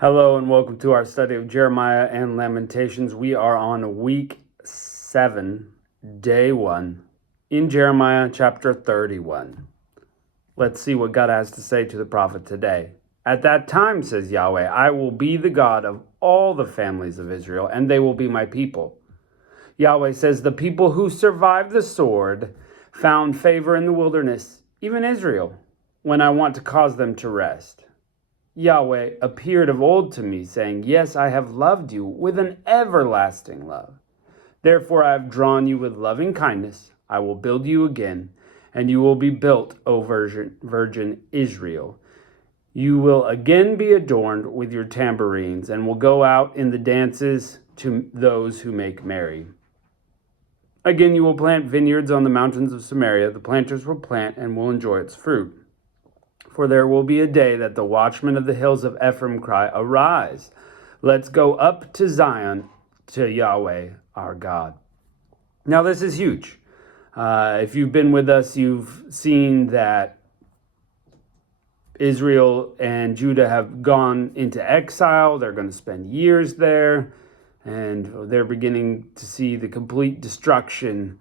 Hello and welcome to our study of Jeremiah and Lamentations. We are on week 7, day 1, in Jeremiah chapter 31. Let's see what God has to say to the prophet today. At that time, says Yahweh, I will be the God of all the families of Israel, and they will be my people. Yahweh says, the people who survived the sword found favor in the wilderness, even Israel, when I want to cause them to rest. Yahweh appeared of old to me, saying, yes, I have loved you with an everlasting love. Therefore I have drawn you with loving kindness. I will build you again, and you will be built, O virgin Israel. You will again be adorned with your tambourines, and will go out in the dances to those who make merry. Again you will plant vineyards on the mountains of Samaria. The planters will plant and will enjoy its fruit. For there will be a day that the watchmen of the hills of Ephraim cry, arise, let's go up to Zion, to Yahweh our God. Now this is huge. If you've been with us, you've seen that Israel and Judah have gone into exile. They're going to spend years there, and they're beginning to see the complete destruction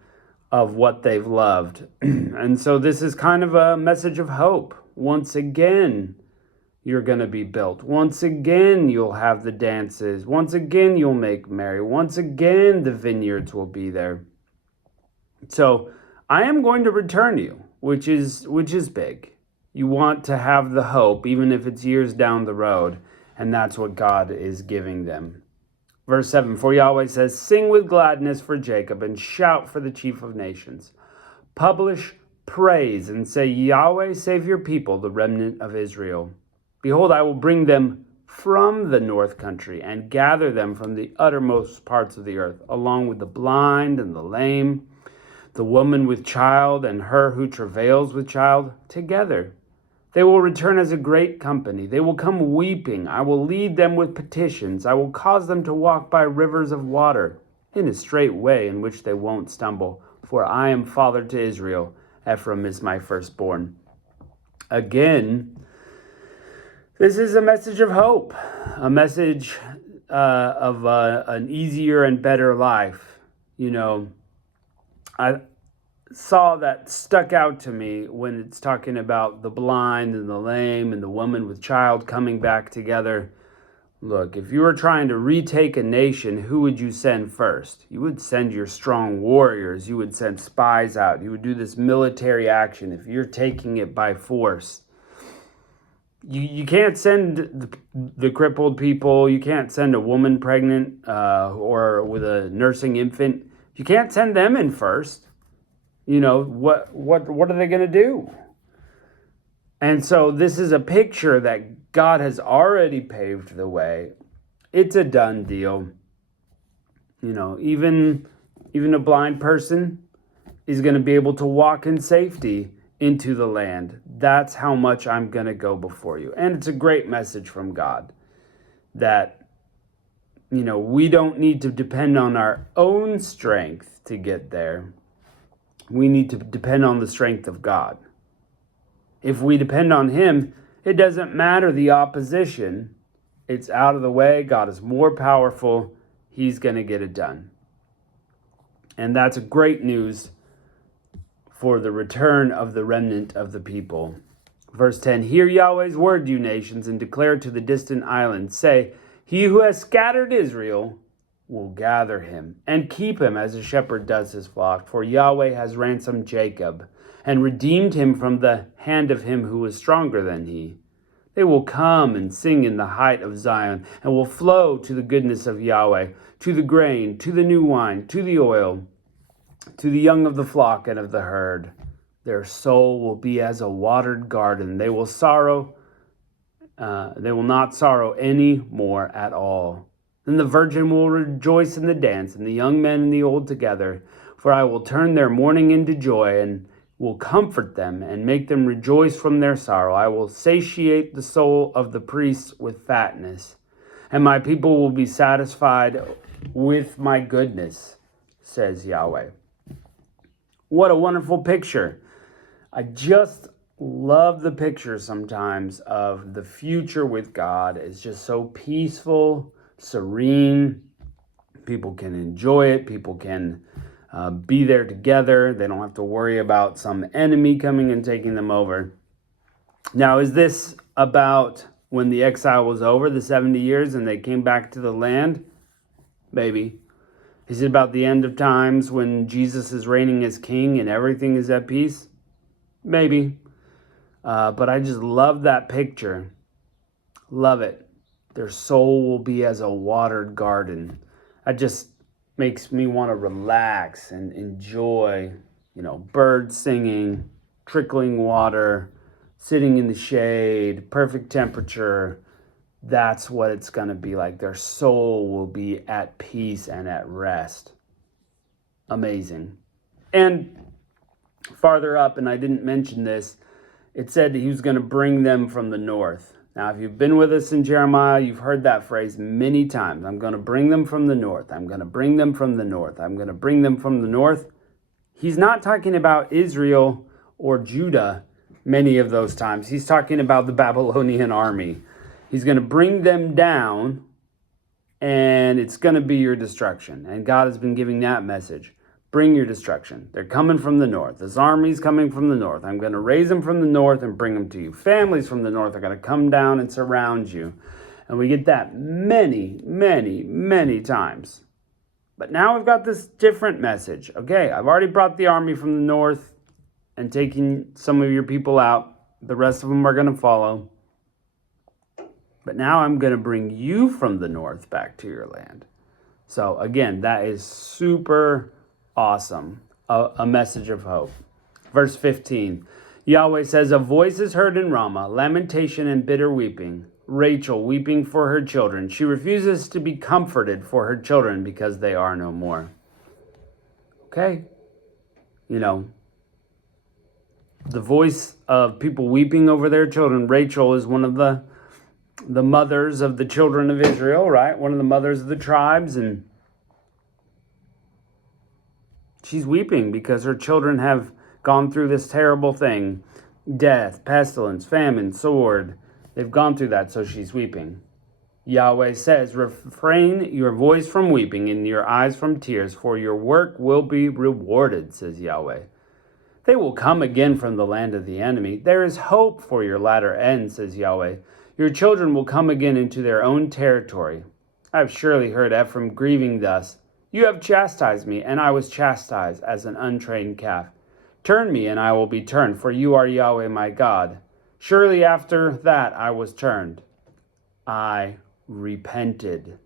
of what they've loved. And so this is kind of a message of hope. Once again, you're going to be built. Once again, you'll have the dances. Once again, you'll make merry. Once again, the vineyards will be there. So I am going to return you, which is big. You want to have the hope, even if it's years down the road, and that's what God is giving them. Verse 7, for Yahweh says, sing with gladness for Jacob and shout for the chief of nations. Publish praise and say, Yahweh, save your people, the remnant of Israel. Behold, I will bring them from the north country and gather them from the uttermost parts of the earth, along with the blind and the lame, the woman with child and her who travails with child, together. They will return as a great company. They will come weeping. I will lead them with petitions. I will cause them to walk by rivers of water in a straight way in which they won't stumble. For I am father to Israel. Ephraim is my firstborn. Again, this is a message of hope, a message of an easier and better life. You know, I saw that stuck out to me when it's talking about the blind and the lame and the woman with child coming back together. Look, if you were trying to retake a nation, who would you send first? You would send your strong warriors. You would send spies out. You would do this military action if you're taking it by force. You can't send the crippled people. You can't send a woman pregnant or with a nursing infant. You can't send them in first. You know, what are they going to do? And so this is a picture that God has already paved the way. It's a done deal. You know, even a blind person is going to be able to walk in safety into the land. That's how much I'm going to go before you. And it's a great message from God that, you know, we don't need to depend on our own strength to get there. We need to depend on the strength of God. If we depend on Him, it doesn't matter the opposition. It's out of the way. God is more powerful. He's going to get it done. And that's great news for the return of the remnant of the people. Verse 10, hear Yahweh's word, you nations, and declare to the distant islands. Say, he who has scattered Israel will gather him and keep him as a shepherd does his flock. For Yahweh has ransomed Jacob and redeemed him from the hand of him who is stronger than he. They will come and sing in the height of Zion, and will flow to the goodness of Yahweh, to the grain, to the new wine, to the oil, to the young of the flock and of the herd. Their soul will be as a watered garden. They will not sorrow any more at all. Then the virgin will rejoice in the dance, and the young men and the old together. For I will turn their mourning into joy, and will comfort them and make them rejoice from their sorrow. I will satiate the soul of the priests with fatness, and my people will be satisfied with my goodness, says Yahweh. What a wonderful picture. I just love the picture sometimes of the future with God. It's just so peaceful, serene. People can enjoy it. People can be there together. They don't have to worry about some enemy coming and taking them over. Now, is this about when the exile was over, the 70 years, and they came back to the land? Maybe. Is it about the end of times when Jesus is reigning as king and everything is at peace? Maybe. But I just love that picture. Love it. Their soul will be as a watered garden. That just makes me want to relax and enjoy, birds singing, trickling water, sitting in the shade, perfect temperature. That's what it's going to be like. Their soul will be at peace and at rest. Amazing. And farther up, and I didn't mention this, it said he was going to bring them from the north. Now, if you've been with us in Jeremiah, you've heard that phrase many times. I'm going to bring them from the north. I'm going to bring them from the north. I'm going to bring them from the north. He's not talking about Israel or Judah many of those times. He's talking about the Babylonian army. He's going to bring them down, and it's going to be your destruction. And God has been giving that message. Bring your destruction. They're coming from the north. This army's coming from the north. I'm going to raise them from the north and bring them to you. Families from the north are going to come down and surround you. And we get that many, many, many times. But now we've got this different message. Okay, I've already brought the army from the north and taken some of your people out. The rest of them are going to follow. But now I'm going to bring you from the north back to your land. So again, that is super awesome. A message of hope. Verse 15. Yahweh says, a voice is heard in Ramah, lamentation and bitter weeping. Rachel weeping for her children. She refuses to be comforted for her children because they are no more. Okay. The voice of people weeping over their children. Rachel is one of the mothers of the children of Israel, right? One of the mothers of the tribes, and she's weeping because her children have gone through this terrible thing. Death, pestilence, famine, sword. They've gone through that, so she's weeping. Yahweh says, refrain your voice from weeping and your eyes from tears, for your work will be rewarded, says Yahweh. They will come again from the land of the enemy. There is hope for your latter end, says Yahweh. Your children will come again into their own territory. I have surely heard Ephraim grieving thus. You have chastised me, and I was chastised as an untrained calf. Turn me, and I will be turned, for you are Yahweh my God. Surely after that I was turned. I repented.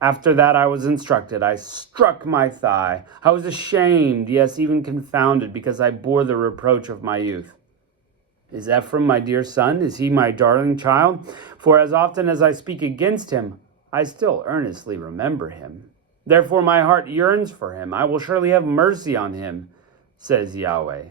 After that I was instructed. I struck my thigh. I was ashamed, yes, even confounded, because I bore the reproach of my youth. Is Ephraim my dear son? Is he my darling child? For as often as I speak against him, I still earnestly remember him. Therefore my heart yearns for him. I will surely have mercy on him, says Yahweh.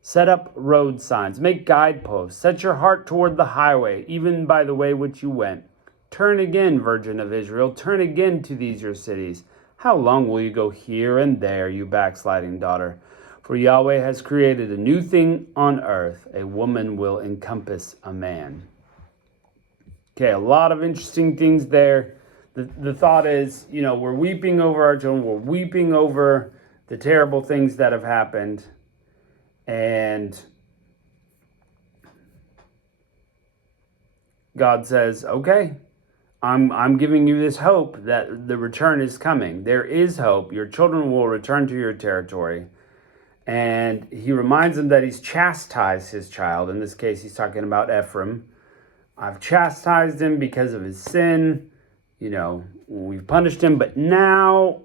Set up road signs, make guideposts, set your heart toward the highway, even by the way which you went. Turn again, Virgin of Israel, turn again to these your cities. How long will you go here and there, you backsliding daughter? For Yahweh has created a new thing on earth. A woman will encompass a man. Okay, a lot of interesting things there. The thought is, we're weeping over our children. We're weeping over the terrible things that have happened. And God says, okay, I'm giving you this hope that the return is coming. There is hope. Your children will return to your territory. And he reminds them that he's chastised his child. In this case, he's talking about Ephraim. I've chastised him because of his sin. We've punished him, but now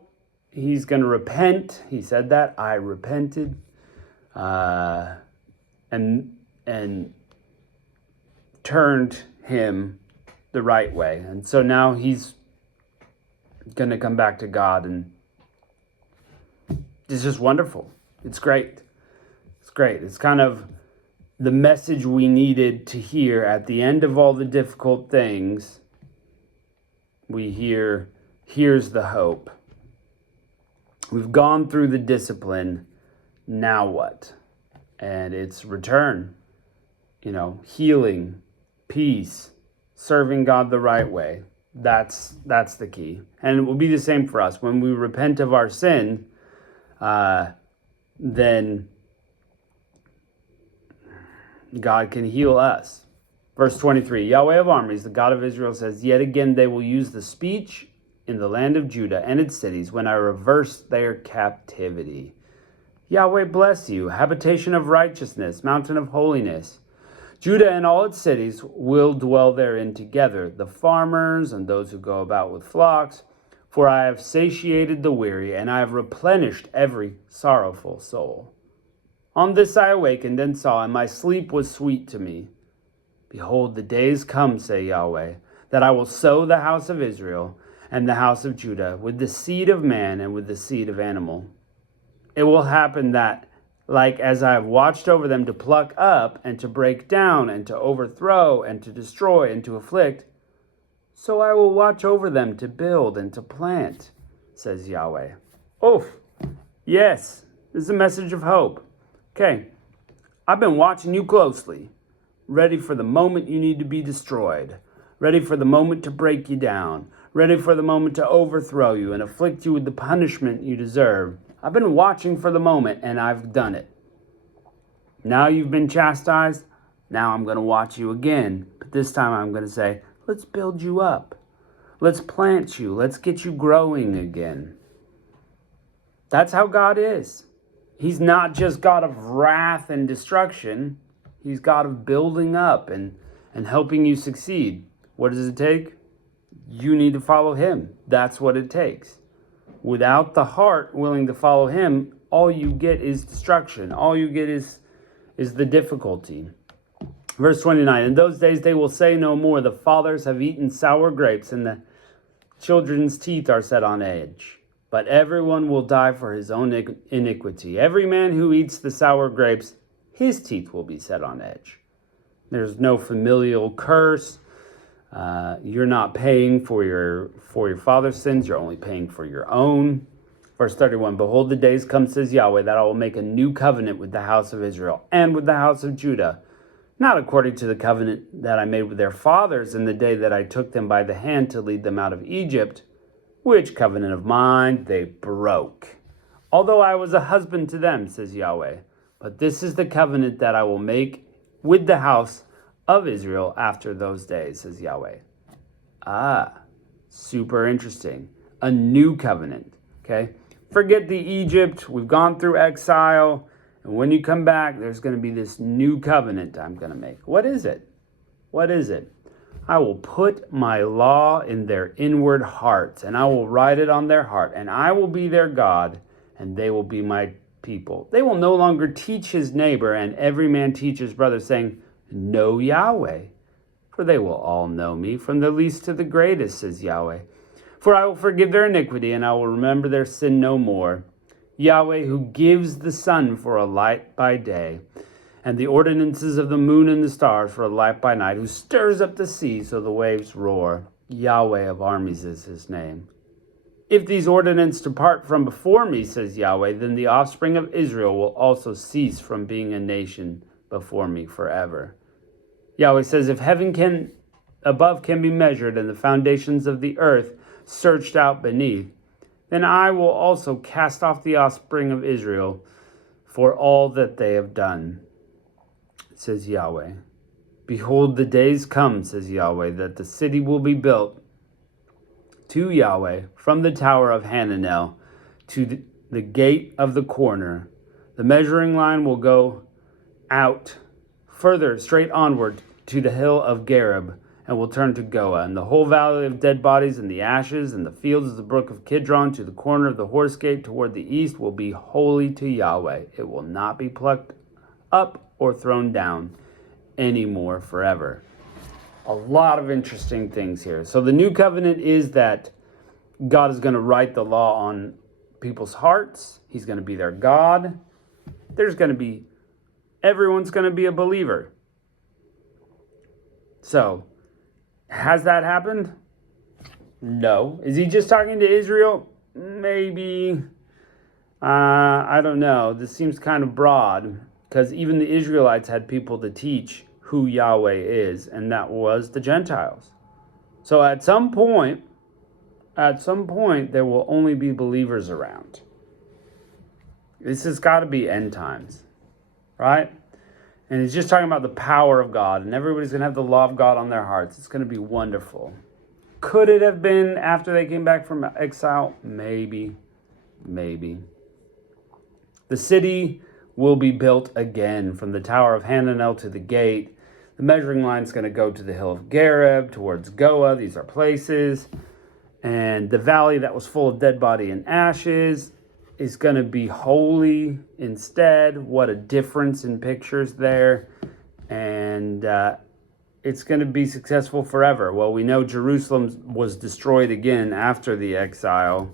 he's going to repent. He said that. I repented. And turned him the right way. And so now he's going to come back to God. And it's just wonderful. It's great. It's great. It's kind of the message we needed to hear at the end of all the difficult things. We hear, here's the hope. We've gone through the discipline. Now what? And it's return. healing, peace, serving God the right way. That's the key. And it will be the same for us. When we repent of our sin, then God can heal us. Verse 23, Yahweh of armies, the God of Israel says, yet again they will use the speech in the land of Judah and its cities when I reverse their captivity. Yahweh bless you, habitation of righteousness, mountain of holiness. Judah and all its cities will dwell therein together, the farmers and those who go about with flocks. For I have satiated the weary, and I have replenished every sorrowful soul. On this I awakened and saw, and my sleep was sweet to me. Behold, the days come, say Yahweh, that I will sow the house of Israel and the house of Judah with the seed of man and with the seed of animal. It will happen that, like as I have watched over them to pluck up and to break down and to overthrow and to destroy and to afflict, so I will watch over them to build and to plant, says Yahweh. Oh, yes, this is a message of hope. Okay, I've been watching you closely, ready for the moment you need to be destroyed, ready for the moment to break you down, ready for the moment to overthrow you and afflict you with the punishment you deserve. I've been watching for the moment, and I've done it. Now you've been chastised. Now I'm going to watch you again. But this time I'm going to say, let's build you up. Let's plant you. Let's get you growing again. That's how God is. He's not just God of wrath and destruction. He's God of building up and helping you succeed. What does it take? You need to follow him. That's what it takes. Without the heart willing to follow him, all you get is destruction. All you get is the difficulty. Verse 29, in those days they will say no more, the fathers have eaten sour grapes and the children's teeth are set on edge. But everyone will die for his own iniquity. Every man who eats the sour grapes, his teeth will be set on edge. There's no familial curse. You're not paying for your father's sins. You're only paying for your own. Verse 31, behold, the days come, says Yahweh, that I will make a new covenant with the house of Israel and with the house of Judah, not according to the covenant that I made with their fathers in the day that I took them by the hand to lead them out of Egypt, which covenant of mine they broke. Although I was a husband to them, says Yahweh, but this is the covenant that I will make with the house of Israel after those days, says Yahweh. Super interesting. A new covenant, okay? Forget the Egypt. We've gone through exile. And when you come back, there's going to be this new covenant I'm going to make. What is it? What is it? I will put my law in their inward hearts, and I will write it on their heart, and I will be their God, and they will be my people. They will no longer teach his neighbor, and every man teach his brother, saying, know Yahweh, for they will all know me, from the least to the greatest, says Yahweh. For I will forgive their iniquity, and I will remember their sin no more. Yahweh, who gives the sun for a light by day, and the ordinances of the moon and the stars for a light by night, who stirs up the sea so the waves roar. Yahweh of armies is his name. If these ordinances depart from before me, says Yahweh, then the offspring of Israel will also cease from being a nation before me forever. Yahweh says, if heaven above can be measured and the foundations of the earth searched out beneath, then I will also cast off the offspring of Israel for all that they have done, says Yahweh. Behold, the days come, says Yahweh, that the city will be built to Yahweh from the tower of Hananel to the gate of the corner. The measuring line will go out further straight onward to the hill of Gareb, and will turn to Goah, and the whole valley of dead bodies and the ashes, and the fields of the brook of Kidron to the corner of the horse gate toward the east will be holy to Yahweh. It will not be plucked up or thrown down anymore forever. A lot of interesting things here. So the new covenant is that God is going to write the law on people's hearts. He's going to be their God. Everyone's going to be a believer. So, has that happened? No. Is he just talking to Israel? Maybe. I don't know. This seems kind of broad, because even the Israelites had people to teach who Yahweh is, and that was the Gentiles. So at some point, there will only be believers around. This has got to be end times, right? And he's just talking about the power of God, and everybody's going to have the law of God on their hearts. It's going to be wonderful. Could it have been after they came back from exile? Maybe. The city will be built again, from the Tower of Hananel to the gate. The measuring line is going to go to the hill of Gareb, towards Goa. These are places. And the valley that was full of dead body and ashes is going to be holy instead. What a difference in pictures there. And it's going to be successful forever. Well, we know Jerusalem was destroyed again after the exile,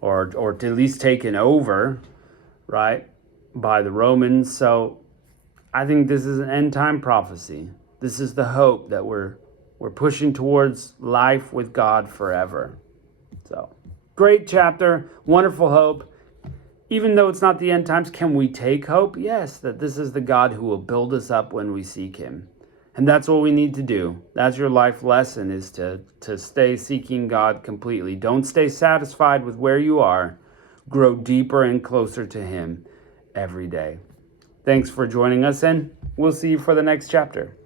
or at least taken over, right, by the Romans. So I think this is an end time prophecy. This is the hope that we're pushing towards life with God forever. So great chapter, wonderful hope. Even though it's not the end times, can we take hope? Yes, that this is the God who will build us up when we seek him. And that's what we need to do. That's your life lesson, is to stay seeking God completely. Don't stay satisfied with where you are. Grow deeper and closer to him every day. Thanks for joining us, and we'll see you for the next chapter.